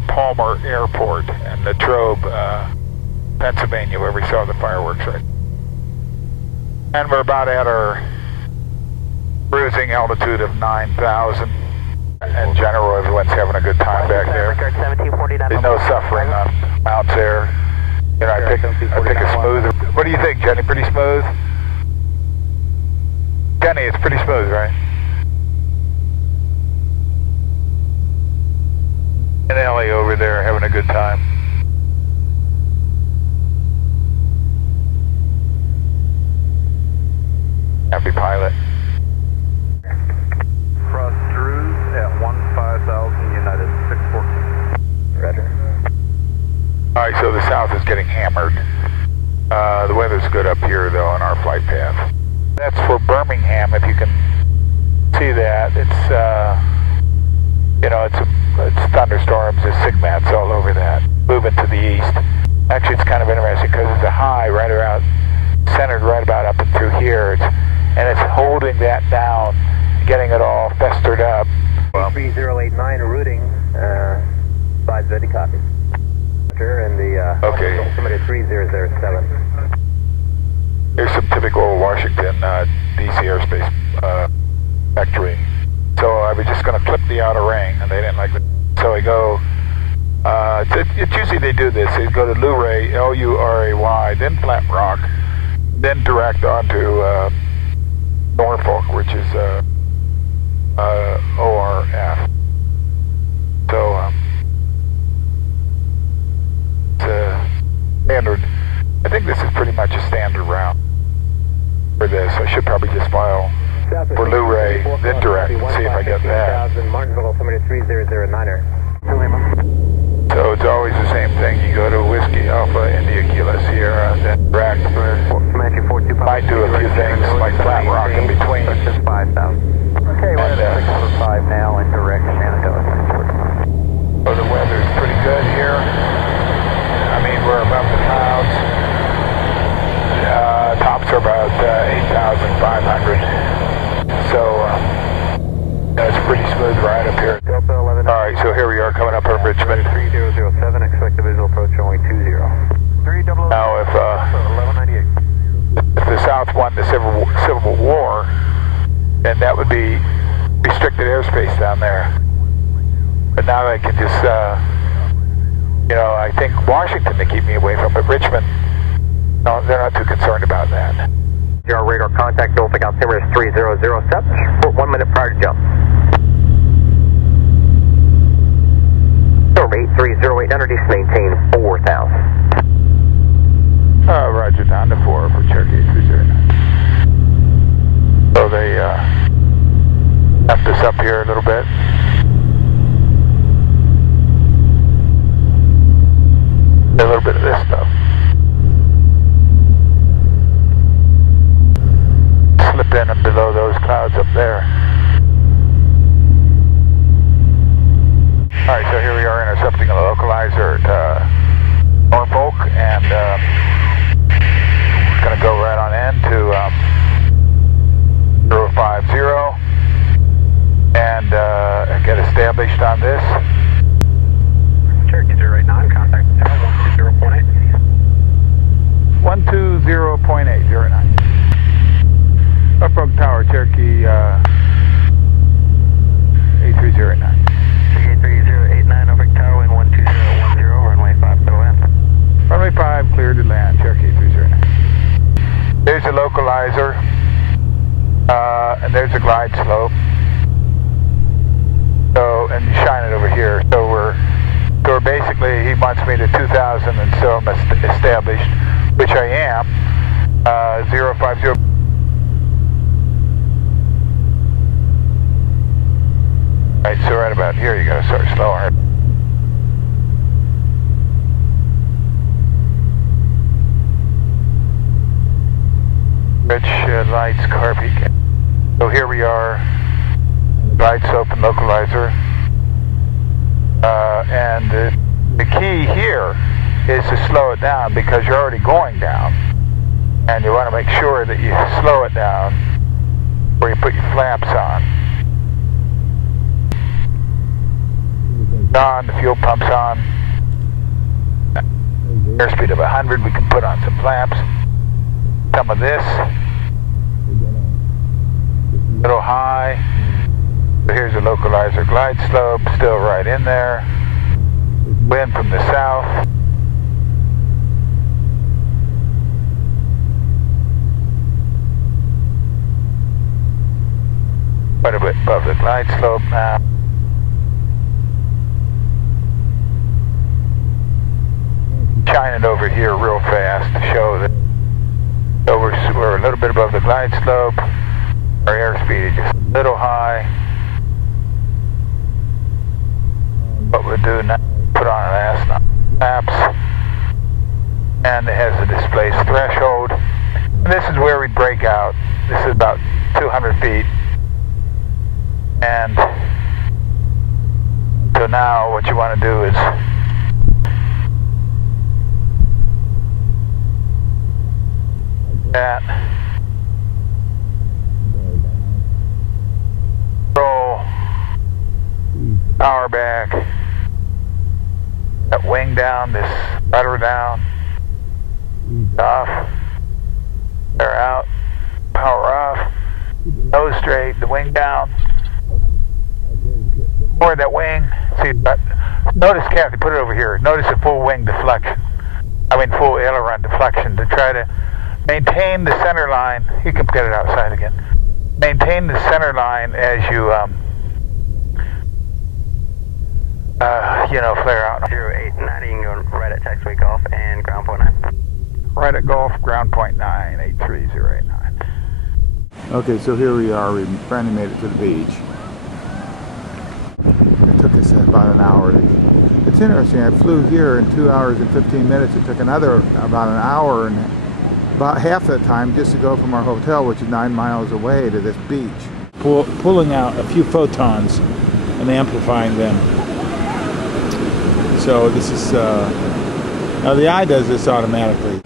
Palmer Airport and Latrobe, Pennsylvania, where we saw the fireworks. Right? And we're about at our cruising altitude of 9,000. In general, everyone's having a good time back there. There's no suffering on Mount Air. You know, I pick a smooth. What do you think, Jenny? Pretty smooth? Jenny, it's pretty smooth, right? And Ellie over there having a good time. Happy pilot. Cross through at 15,000 United 614. Roger. All right, so the south is getting hammered. The weather's good up here, though, on our flight path. That's for Birmingham, if you can see that. It's, you know, it's thunderstorms, there's SIGMATs all over that. Moving to the east. Actually, it's kind of interesting because it's a high right around, centered right about up and through here. And it's holding that down, getting it all festered up. 3089 routing, side ready copy. And the okay. altimeter 3007. Here's some typical Washington DC airspace vectoring. So I was just going to clip the outer ring, and they didn't like it. So I go, it's usually they do this. They go to Luray, L-U-R-A-Y, then Flat Rock, then direct onto Norfolk, which is ORF. So it's a standard. I think this is pretty much a standard route for this. I should probably just file for Luray, then direct, and see if I get that. Martinsville altimeter 3009er. So it's always the same thing. You go to Whiskey Alpha India Kilo Sierra, then direct. Might do a few things like Flat Rock in between. Just 5,000. Okay, we're at 645 now in direct Shenandoah. So the weather's pretty good here. I mean, we're above the clouds. Tops are about 8,500. So it's pretty smooth ride up here. All right, so here we are coming up on Richmond. 3007, expect the visual approach only 20. Now, if the South won the Civil War, then that would be restricted airspace down there. But now they can just, you know, I think Washington they keep me away from, but Richmond, no, they're not too concerned about that. Your radar contact Norfolk altimeter is 3007 for 1 minute prior to jump. Norm 830-800, east maintain 4,000. Roger, down to 4 for Cherokee 309. So they left us up here a little bit. A little bit of this stuff. Slip in and below those clouds up there. Alright, so here we are intercepting a localizer at Norfolk, and it's going to go right on in to 050 and get established on this. Cherokee 089, contact 120.8. 120.809. Norfolk Tower, Cherokee 8309. 3089, Norfolk Tower, wind 12010, runway 5, clear to land. Runway 5, clear to land, Cherokee 309. There's a localizer, and there's a glide slope. So, and you shine it over here. So we're basically, he wants me to 2,000, and so I'm established, which I am, 050. Right, so right about here you gotta start slower. Rich lights, car peak. So here we are, glide slope and localizer. And the key here is to slow it down because you're already going down. And you want to make sure that you slow it down before you put your flaps on. on, the fuel pump's on. Airspeed of 100, we can put on some flaps. Some of this. A little high. So here's a localizer glide slope, still right in there. Wind from the south. Quite a bit above the glide slope now. Shine it over here real fast to show that we're a little bit above the glide slope. Our airspeed is just a little high. What we'll do now, put on an ass flaps, and it has a displaced threshold. And this is where we break out. This is about 200 feet. And so now what you want to do is that. Roll. Power back. That wing down, this rudder down. Off. Air out. Power off. Nose straight, the wing down. More that wing. See, notice, Kathy, put it over here. Notice the full wing deflection. I mean, full aileron deflection to try to maintain the center line. You can get it outside again. Maintain the center line as you, flare out. 089, you can go right at taxiway Golf and ground point 9. Right at Golf, ground point 9, 83089. Okay, so here we are. We finally made it to the beach. It took us about an hour. It's interesting. I flew here in 2 hours and 15 minutes. It took another about an hour and about half that time just to go from our hotel, which is 9 miles away, to this beach. Pulling out a few photons and amplifying them. So this is, now the eye does this automatically.